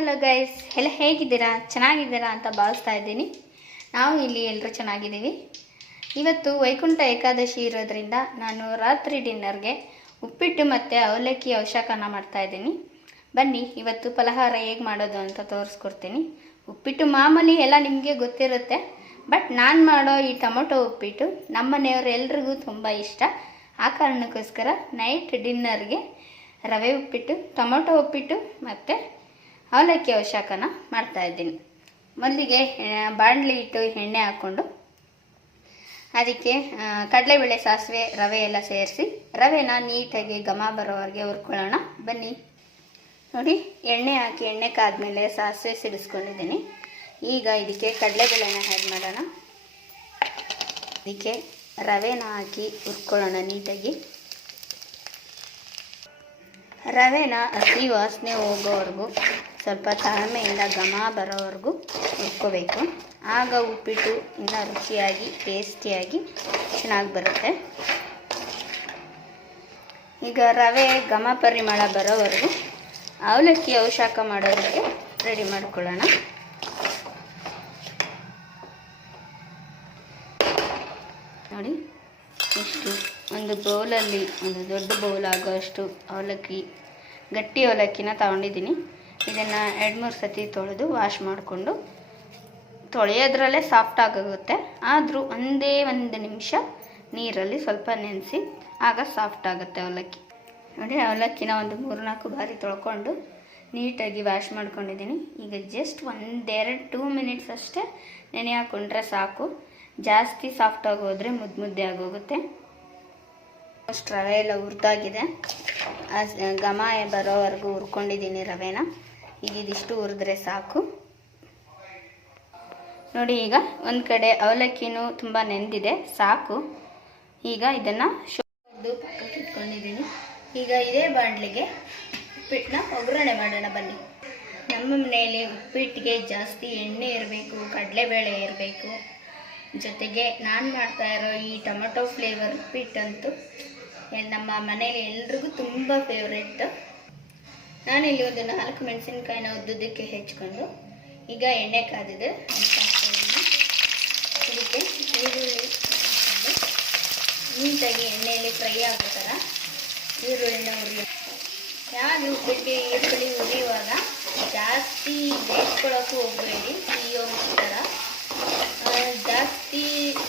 Hello guys, ಎಲ್ಲ ಹೇಗಿದ್ದೀರಾ? ಚೆನ್ನಾಗಿದ್ದೀರಾ ಅಂತ ಭಾವಿಸ್ತಾ ಇದ್ದೀನಿ. ನಾವು ಇಲ್ಲಿ ಎಲ್ಲರೂ ಚೆನ್ನಾಗಿದ್ದೀವಿ. ಇವತ್ತು ವೈಕುಂಠ ಏಕಾದಶಿ ಇರೋದ್ರಿಂದ ನಾನು ರಾತ್ರಿ ಡಿನ್ನರ್ಗೆ ಉಪ್ಪಿಟ್ಟು ಮತ್ತು ಅವಲಕ್ಕಿ ಅವಶ್ಯಕನ ಮಾಡ್ತಾಯಿದ್ದೀನಿ. ಬನ್ನಿ ಇವತ್ತು ಫಲಹಾರ ಹೇಗೆ ಮಾಡೋದು ಅಂತ ತೋರಿಸ್ಕೊಡ್ತೀನಿ. ಉಪ್ಪಿಟ್ಟು ಮಾಮೂಲಿ ಎಲ್ಲ ನಿಮಗೆ ಗೊತ್ತಿರುತ್ತೆ, ಬಟ್ ನಾನು ಮಾಡೋ ಈ ಟೊಮೊಟೊ ಉಪ್ಪಿಟ್ಟು ನಮ್ಮ ಮನೆಯವರು ಎಲ್ರಿಗೂ ತುಂಬ ಇಷ್ಟ. ಆ ಕಾರಣಕ್ಕೋಸ್ಕರ ನೈಟ್ ಡಿನ್ನರ್ಗೆ ರವೆ ಉಪ್ಪಿಟ್ಟು, ಟೊಮೊಟೊ ಉಪ್ಪಿಟ್ಟು ಮತ್ತು ಅವಲಕ್ಕಿ ಅವಶ್ಯಕನ ಮಾಡ್ತಾಯಿದ್ದೀನಿ. ಮೊದಲಿಗೆ ಬಾಣಲಿ ಇಟ್ಟು ಎಣ್ಣೆ ಹಾಕ್ಕೊಂಡು ಅದಕ್ಕೆ ಕಡಲೆಬೇಳೆ, ಸಾಸಿವೆ, ರವೆ ಎಲ್ಲ ಸೇರಿಸಿ ರವೆನ ನೀಟಾಗಿ ಘಮ ಬರೋವರೆಗೆ ಹುರ್ಕೊಳ್ಳೋಣ. ಬನ್ನಿ ನೋಡಿ, ಎಣ್ಣೆ ಹಾಕಿ ಎಣ್ಣೆ ಕಾದ್ಮೇಲೆ ಸಾಸಿವೆ ಸಿಡಿಸ್ಕೊಂಡಿದ್ದೀನಿ. ಈಗ ಇದಕ್ಕೆ ಕಡಲೆಬೇಳೆನ ಆ್ಯಡ್ ಮಾಡೋಣ. ಇದಕ್ಕೆ ರವೆನ ಹಾಕಿ ಹುರ್ಕೊಳ್ಳೋಣ ನೀಟಾಗಿ. ರವೆನ ಹಸಿ ವಾಸನೆ ಹೋಗೋವರೆಗೂ ಸ್ವಲ್ಪ ತಾಳ್ಮೆಯಿಂದ ಘಮ ಬರೋವರೆಗೂ ಹುರ್ಕೋಬೇಕು. ಆಗ ಉಪ್ಪಿಟ್ಟು ಇನ್ನೂ ರುಚಿಯಾಗಿ ಟೇಸ್ಟಿಯಾಗಿ ಚೆನ್ನಾಗಿ ಬರುತ್ತೆ. ಈಗ ರವೆ ಘಮ ಪರಿಮಳ ಬರೋವರೆಗೂ ಅವಲಕ್ಕಿ ಅವಶ್ಯಕ ಮಾಡೋದಕ್ಕೆ ರೆಡಿ ಮಾಡ್ಕೊಳ್ಳೋಣ. ನೋಡಿ, ಇಷ್ಟು ಒಂದು ಬೌಲಲ್ಲಿ ಒಂದು ದೊಡ್ಡ ಬೌಲ್ ಆಗೋಷ್ಟು ಅವಲಕ್ಕಿ, ಗಟ್ಟಿ ಅವಲಕ್ಕಿನ ತಗೊಂಡಿದ್ದೀನಿ. ಇದನ್ನು 2-3 ಸತಿ ತೊಳೆದು ವಾಶ್ ಮಾಡಿಕೊಂಡು, ತೊಳೆಯೋದ್ರಲ್ಲೇ ಸಾಫ್ಟ್ ಆಗೋಗುತ್ತೆ. ಆದರೂ ಒಂದೇ ಒಂದು ನಿಮಿಷ ನೀರಲ್ಲಿ ಸ್ವಲ್ಪ ನೆನೆಸಿ, ಆಗ ಸಾಫ್ಟ್ ಆಗುತ್ತೆ ಅವಲಕ್ಕಿ. ನೋಡಿ, ಅವಲಕ್ಕಿನ ಒಂದು 3-4 ಬಾರಿ ತೊಳ್ಕೊಂಡು ನೀಟಾಗಿ ವಾಶ್ ಮಾಡ್ಕೊಂಡಿದ್ದೀನಿ. ಈಗ ಜಸ್ಟ್ 1-2 ಮಿನಿಟ್ಸ್ ಅಷ್ಟೇ ನೆನೆ ಹಾಕ್ಕೊಂಡ್ರೆ ಸಾಕು. ಜಾಸ್ತಿ ಸಾಫ್ಟ್ ಆಗೋದ್ರೆ ಮುದ್ದೆ ಆಗೋಗುತ್ತೆ. ಅಷ್ಟು ರವೆ ಎಲ್ಲ ಹುರಿದಾಗಿದೆ. ಘಮ ಬರೋವರೆಗೂ ಹುರ್ಕೊಂಡಿದ್ದೀನಿ ರವೆನ. ಈಗ ಇದಿಷ್ಟು ಹುರಿದ್ರೆ ಸಾಕು. ನೋಡಿ, ಈಗ ಒಂದು ಕಡೆ ಅವಲಕ್ಕಿನೂ ತುಂಬ ನೆಂದಿದೆ, ಸಾಕು. ಈಗ ಇದನ್ನು ಪಕ್ಕಕ್ಕೆ ಇಟ್ಕೊಂಡಿದ್ದೀನಿ. ಈಗ ಇದೇ ಬಾಣಲಿಗೆ ಉಪ್ಪಿಟ್ಟನ್ನ ಒಗ್ಗರಣೆ ಮಾಡೋಣ. ಬನ್ನಿ. ನಮ್ಮ ಮನೆಯಲ್ಲಿ ಉಪ್ಪಿಟ್ಟಿಗೆ ಜಾಸ್ತಿ ಎಣ್ಣೆ ಇರಬೇಕು, ಕಡಲೆಬೇಳೆ ಇರಬೇಕು. ಜೊತೆಗೆ ನಾನು ಮಾಡ್ತಾ ಇರೋ ಈ ಟೊಮೊಟೊ ಫ್ಲೇವರ್ ಉಪ್ಪಿಟ್ಟಂತೂ ನಮ್ಮ ಮನೆಯಲ್ಲಿ ಎಲ್ರಿಗೂ ತುಂಬ ಫೇವ್ರೆಟ್. ನಾನಿಲ್ಲಿ ಒಂದು 4 ಮೆಣಸಿನ್ಕಾಯಿನ ಉದ್ದುದಕ್ಕೆ ಹೆಚ್ಕೊಂಡು, ಈಗ ಎಣ್ಣೆ ಕಾದಿದೆ, ಇದಕ್ಕೆ ಈರುಳ್ಳಿ ಹಾಕ್ಕೊಂಡು ನೀಟಾಗಿ ಎಣ್ಣೆಯಲ್ಲಿ ಫ್ರೈ ಆಗೋ ಥರ ಈರುಳ್ಳಿನ ಹುರಿಯೋ. ಯಾರು ಉಪ್ಪಿಟ್ಟಿಗೆ ಈರುಳ್ಳಿ ಹುರಿಯುವಾಗ ಜಾಸ್ತಿ ಬೇಯಿಸ್ಕೊಳ್ಳೋಕ್ಕೂ ಹೋಗಬೇಡಿ. ಈ ಒಂದು ಥರ ಜಾಸ್ತಿ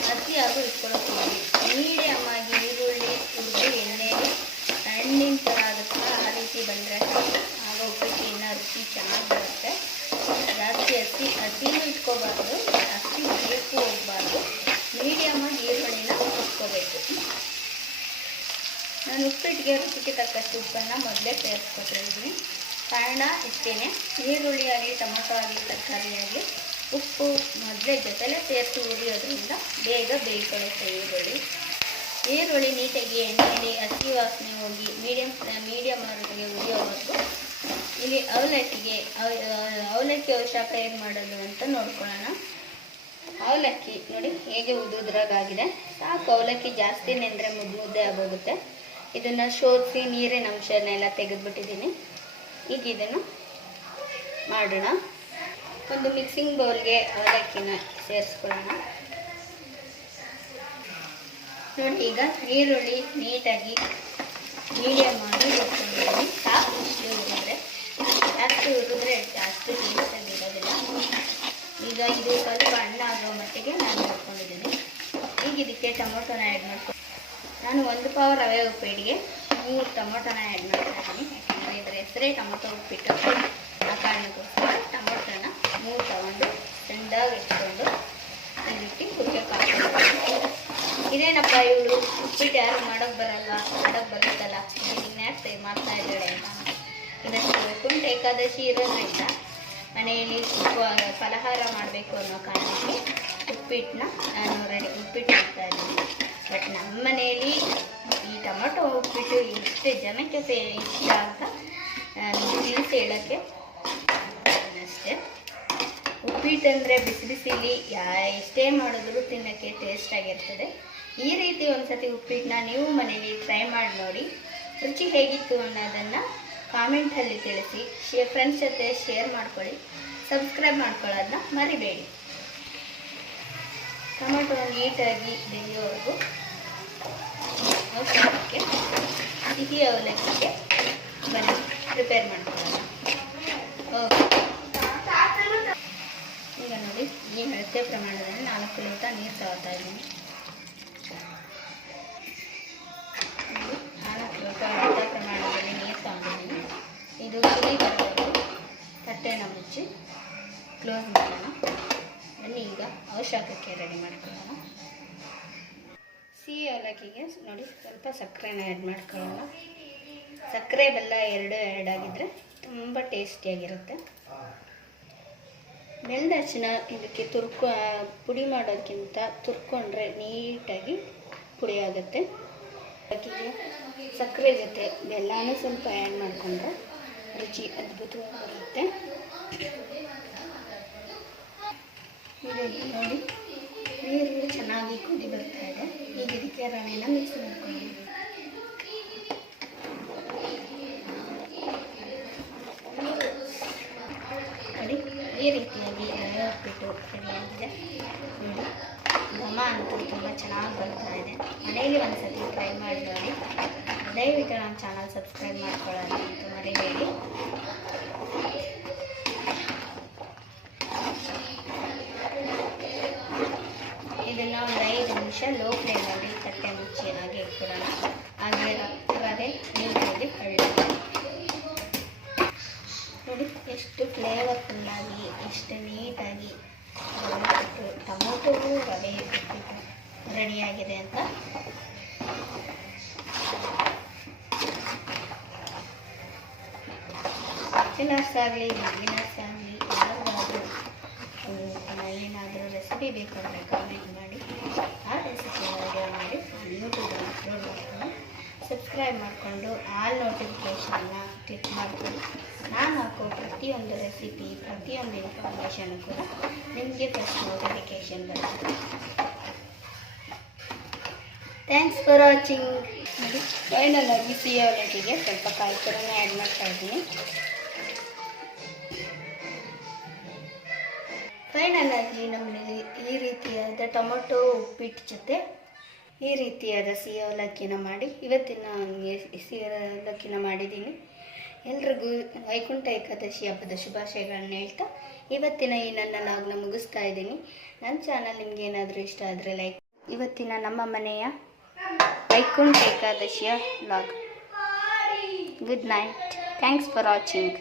ಹಸಿಯಾಗೂ ಇಟ್ಕೊಳ್ಳೋಕೆ ಹೋಗಿ, ಮೀಡಿಯಮ್ ಆಗಿ ಈರುಳ್ಳಿ ಹುರಿದು ಎಣ್ಣೆಯಲ್ಲಿ ಹಣ್ಣಿನ ಥರ ಆಗುತ್ತೆ. ಆ ರೀತಿ ಬಂದರೆ ಆಗ ಉಪ್ಪಿಟ್ಟು ಇನ್ನೂ ರುಚಿ ಚೆನ್ನಾಗಿ ಬರುತ್ತೆ. ಜಾಸ್ತಿ ಹಸಿನೂ ಇಟ್ಕೋಬಾರ್ದು, ಜಾಸ್ತಿ ಬೇಕು ಹೋಗಬಾರ್ದು. ಮೀಡಿಯಮ್ ಆಗಿ ಈರುಳ್ಳಿನ ಹುರ್ಕೋಬೇಕು. ನಾನು ಉಪ್ಪಿಟ್ಟಿಗೆ ರುಚಿಗೆ ತಕ್ಕಷ್ಟು ಉಪ್ಪನ್ನು ಮೊದಲೇ ಸೇರಿಸ್ಕೊತಿದ್ದೀನಿ. ಕಾರಣ ಇಷ್ಟೇ, ಈರುಳ್ಳಿ ಆಗಲಿ ಟೊಮೊಟೊ ಆಗಲಿ ತರಕಾರಿ ಆಗಲಿ ಉಪ್ಪು ಮೊದಲೇ ಜೊತೆಲೇ ಸೇರಿಸಿ ಹುರಿಯೋದ್ರಿಂದ ಬೇಗ ಬೇಯ್ಕೊಳ್ಳುತ್ತೆ ಈರುಳ್ಳಿ ನೀಟಾಗಿ ಎಣ್ಣೆಯಲ್ಲಿ ಹಸಿ ವಾಸನೆ ಹೋಗಿ ಮೀಡಿಯಮ್ ಅವರಿಗೆ ಹುರಿಯೋವರೆಗೂ ಇಲ್ಲಿ ಅವಲಕ್ಕಿ ಅವಶ್ಯಕ ಹೇಗೆ ಮಾಡೋದು ಅಂತ ನೋಡ್ಕೊಳ್ಳೋಣ. ಅವಲಕ್ಕಿ ನೋಡಿ ಹೇಗೆ ಉದುದ್ರಾಗಿದೆ, ಸಾಕು. ಅವಲಕ್ಕಿ ಜಾಸ್ತಿ ನೆಂದರೆ ಮುದ್ದೆ ಆಗೋಗುತ್ತೆ. ಇದನ್ನು ಶೋಧಿಸಿ ನೀರಿನ ಅಂಶನೆಲ್ಲ ತೆಗೆದುಬಿಟ್ಟಿದ್ದೀನಿ. ಈಗ ಇದನ್ನು ಮಾಡೋಣ. ಒಂದು ಮಿಕ್ಸಿಂಗ್ ಬೌಲ್ಗೆ ಅವಲಕ್ಕಿನ ಸೇರಿಸ್ಕೊಳ್ಳೋಣ. ನೋಡಿ, ಈಗ ಈರುಳ್ಳಿ ನೀಟಾಗಿ ಮೀಡಿಯಮ್ ಆಗಿ ಹುರ್ಕೊಂಡಿದ್ದೀನಿ. ಸಾಕು ಇಷ್ಟು ಹುರಿದ್ರೆ, ಜಾಸ್ತಿ ಹುರಿದ್ರೆ ಜಾಸ್ತಿ ಟೇಸ್ಟಾಗಿರೋದಿಲ್ಲ. ಈಗ ಇದು ಸ್ವಲ್ಪ ಹಣ್ಣಾಗೋ ಮಟ್ಟಿಗೆ ನಾನು ಹುರ್ಕೊಂಡಿದ್ದೀನಿ. ಈಗ ಇದಕ್ಕೆ ಟೊಮೊಟೊನ ಆ್ಯಡ್ ಮಾಡ್ಕೊಂಡು, ನಾನು 1 ಪಾವ್ ರವೆ ಉಪ್ಪಿಟ್ಟಿಗೆ 3 ಟೊಮೊಟೊನ ಆ್ಯಡ್ ಮಾಡ್ತಾ ಇದ್ದೀನಿ. ಯಾಕಂದರೆ ಇದರ ಹೆಸರೇ ಟೊಮೊಟೊ ಉಪ್ಪಿಟ್ಟು. ಆ ಕಾರಣಕ್ಕೋಸ್ಕರ ಟೊಮೊಟೊನ 3 ತಗೊಂಡು ಚೆಂದಾಗಿ ಇಟ್ಕೊಂಡು ಇದಕ್ಕೆ ಹುರ್ಕೋಕೆ ಹಾಕ್ಕೊಂಡು, ಇದೇನಪ್ಪ ಇವಳು ಉಪ್ಪಿಟ್ಟು ಯಾರು ಮಾಡೋಕ್ಕೆ ಬರುತ್ತಲ್ಲ, ಇನ್ಯಾಕೆ ಮಾಡ್ತಾ ಇದ್ದಾಳೆ ಅಂತ. ಇದಕ್ಕೆ ವೈಕುಂಠ ಏಕಾದಶಿ ಇರೋದ್ರಿಂದ ಮನೆಯಲ್ಲಿ ಫಲಹಾರ ಮಾಡಬೇಕು ಅನ್ನೋ ಕಾರಣಕ್ಕೆ ಉಪ್ಪಿಟ್ಟನ್ನ ನಾನು ಉಪ್ಪಿಟ್ಟು ಮಾಡ್ತಾ ಇದ್ದೀನಿ. ಬಟ್ ನಮ್ಮ ಮನೆಯಲ್ಲಿ ಈ ಟೊಮೊಟೊ ಉಪ್ಪಿಟ್ಟು ಎಷ್ಟು ಜನಕ್ಕೆ ಇಷ್ಟ ಅಂತ ತಿಳಿಸಿ ಹೇಳೋಕ್ಕೆ ಅಷ್ಟೇ. ಉಪ್ಪಿಟ್ಟು ಅಂದರೆ ಬಿಸಿ ಬಿಸಿಲಿ ಎಷ್ಟೇ ಮಾಡಿದ್ರೂ ತಿನ್ನೋಕ್ಕೆ ಟೇಸ್ಟಾಗಿರ್ತದೆ. ಈ ರೀತಿ ಒಂದು ಸತಿ ಉಪ್ಪಿಟ್ಟನ್ನ ನೀವು ಮನೇಲಿ ಟ್ರೈ ಮಾಡಿ ನೋಡಿ. ರುಚಿ ಹೇಗಿತ್ತು ಅನ್ನೋದನ್ನು ಕಾಮೆಂಟಲ್ಲಿ ತಿಳಿಸಿ. ಫ್ರೆಂಡ್ಸ್ ಜೊತೆ ಶೇರ್ ಮಾಡ್ಕೊಳ್ಳಿ. ಸಬ್ಸ್ಕ್ರೈಬ್ ಮಾಡ್ಕೊಳ್ಳೋದನ್ನ ಮರಿಬೇಡಿ. ಟೊಮೆಟೊ ನೀಟಾಗಿ ಬೇಯೋವರೆಗೂ ಅವಶ್ಯಕಕ್ಕೆ ಸಿಹಿ ಅವಲಕ್ಕಿಗೆ ಬನ್ನಿ ಪ್ರಿಪೇರ್ ಮಾಡ್ಕೊಳ್ಳೋಣ. ಈಗ ನೋಡಿ, ಈ ಅಳತೆ ಪ್ರಮಾಣದಲ್ಲಿ 4 ಲೋಟ ನೀರು ತಗೋತಾ ಇದ್ದೀನಿ. 4 ಲೋಟ ಅಳತೆ ಪ್ರಮಾಣದಲ್ಲಿ ನೀರು ತಗೊಂಡಿದ್ದೀನಿ. ಇದು ಕುದಿ ಬರೋದು ತಟ್ಟೆನ ಮುಚ್ಚಿ ಕ್ಲೋಸ್ ಮಾಡೋಣ. ಬನ್ನಿ ಈಗ ಅವಶ್ಯಕಕ್ಕೆ ರೆಡಿ ಮಾಡ್ಕೊಳ್ಳೋಣ. ಸಿಹಿ ಅವಲಕ್ಕಿಗೆ ನೋಡಿ ಸ್ವಲ್ಪ ಸಕ್ಕರೆನ ಆ್ಯಡ್ ಮಾಡ್ಕೊಳ್ಳೋಣ. ಸಕ್ಕರೆ ಬೆಲ್ಲ ಎರಡು ಆ್ಯಡ್ ಆಗಿದ್ರೆ ತುಂಬ ಟೇಸ್ಟಿಯಾಗಿರುತ್ತೆ. ಬೆಲ್ಲದ ಹಚ್ಚಿನ ಇದಕ್ಕೆ ಪುಡಿ ಮಾಡೋದಕ್ಕಿಂತ ತುರ್ಕೊಂಡ್ರೆ ನೀಟಾಗಿ ಪುಡಿ ಆಗುತ್ತೆ. ಅವಲಕ್ಕಿಗೆ ಸಕ್ಕರೆ ಜೊತೆ ಬೆಲ್ಲನೂ ಸ್ವಲ್ಪ ಆ್ಯಡ್ ಮಾಡಿಕೊಂಡ್ರೆ ರುಚಿ ಅದ್ಭುತವಾಗಿ ಬರುತ್ತೆ. ಇದು ನೋಡಿ, ನೀರು ಚೆನ್ನಾಗಿ ಕುದಿ ಬರ್ತಾ ಇದೆ. ಈಗ ಇದಕ್ಕೆ ರವೆನ ಮಿಕ್ಸ್ ಮಾಡ್ಕೊಳ್ಳಿ. ನೋಡಿ, ಈ ರೀತಿಯಾಗಿ ರವೆ ಹಾಕ್ಬಿಟ್ಟು ರೆಡಿಯಾಗಿದೆ. ನೋಡಿ, ಘಮ ಅಂತೂ ತುಂಬ ಚೆನ್ನಾಗಿ ಬರ್ತಾ ಇದೆ. ಮನೆಯಲ್ಲಿ ಒಂದ್ಸತಿ ಟ್ರೈ ಮಾಡಿ ನೋಡಿ. ದಯವಿಟ್ಟು ನಮ್ಮ ಚಾನಲ್ ಸಬ್ಸ್ಕ್ರೈಬ್ ಮಾಡ್ಕೊಳ್ಳೋಣ ಅಂತ ಮರಿಬೇಡಿ. ಇದನ್ನು ಒಂದು 5 ನಿಮಿಷ ಲೋ ಫ್ಲೇಮಲ್ಲಿ ತಟ್ಟೆ ಮುಚ್ಚಿ ಹಾಗೆ ಇಟ್ಬಿಡೋಣ. ಹಾಗೆ ರವೆ ನೀಟಾಗಿ ಹಳ್ಳಾಗಿ ನೋಡಿ, ಎಷ್ಟು ಫ್ಲೇವರ್ಫುಲ್ಲಾಗಿ ಎಷ್ಟು ನೀಟಾಗಿ ಟೊಮೊಟೊ ರವೆ ರೆಡಿಯಾಗಿದೆ ಅಂತ. ಬ್ಯಾಚುಲರ್ಸ್ ಆಗಲಿ ಬಿಗಿನರ್ಸ್ ಆಗಲಿ ಯಾರಿಗಾದರೂ ಏನಾದರೂ ರೆಸಿಪಿ ಬೇಕಾದರೆ ಕಾಮೆಂಟ್ ಮಾಡಿ. ಆ ರೆಸಿಪಿನ ವಿಡಿಯೋ ಮಾಡಿ ನಾನು ಯೂಟ್ಯೂಬಲ್ಲಿ ಅಪ್ಲೋಡ್ ಮಾಡ್ತೀನಿ. ಸಬ್ಸ್ಕ್ರೈಬ್ ಮಾಡಿಕೊಂಡು ಆಲ್ ನೋಟಿಫಿಕೇಷನ್ನ ಕ್ಲಿಕ್ ಮಾಡ್ಕೊಂಡು ನಾನು ಹಾಕೋ ಪ್ರತಿಯೊಂದು ರೆಸಿಪಿ ಪ್ರತಿಯೊಂದು ಇನ್ಫಾರ್ಮೇಷನ್ ಕೂಡ ನಿಮಗೆ ಫಸ್ಟ್ ನೋಟಿಫಿಕೇಷನ್ ಬರುತ್ತೆ. Thanks for watching. ನೋಡಿ, ಫೈನಲ್ ಆಗಿ ಸಿಹಿ ಅವಲಕ್ಕಿಗೆ ಸ್ವಲ್ಪ ಕಾಯಿ ತುರಿನ ಆ್ಯಡ್ ಮಾಡ್ತಾ ಇದ್ದೀನಿ. ಫೈನಲ್ ಆಗಿ ನಮ್ಮಲ್ಲಿ ಈ ರೀತಿಯಾದ ಟೊಮೊಟೊ ಉಪ್ಪಿಟ್ಟು ಜೊತೆ ಈ ರೀತಿಯಾದ ಸಿಹಿ ಅವಲಕ್ಕಿನ ಮಾಡಿ ಇವತ್ತಿನ ಸಿಹಿ ಅವಲಕ್ಕಿನ ಮಾಡಿದ್ದೀನಿ. ಎಲ್ರಿಗೂ ವೈಕುಂಠ ಏಕಾದಶಿ ಹಬ್ಬದ ಶುಭಾಶಯಗಳನ್ನ ಹೇಳ್ತಾ ಇವತ್ತಿನ ಈ ನನ್ನ ಲಾಗ್ನ ಮುಗಿಸ್ತಾ ಇದ್ದೀನಿ. ನನ್ನ ಚಾನಲ್ ನಿಮ್ಗೆ ಏನಾದರೂ ಇಷ್ಟ ಆದರೆ ಲೈಕ್. ಇವತ್ತಿನ ನಮ್ಮ ಮನೆಯ ವೈಕುಂಠ ಏಕಾದಶಿಯ log. Good night. Thanks for watching.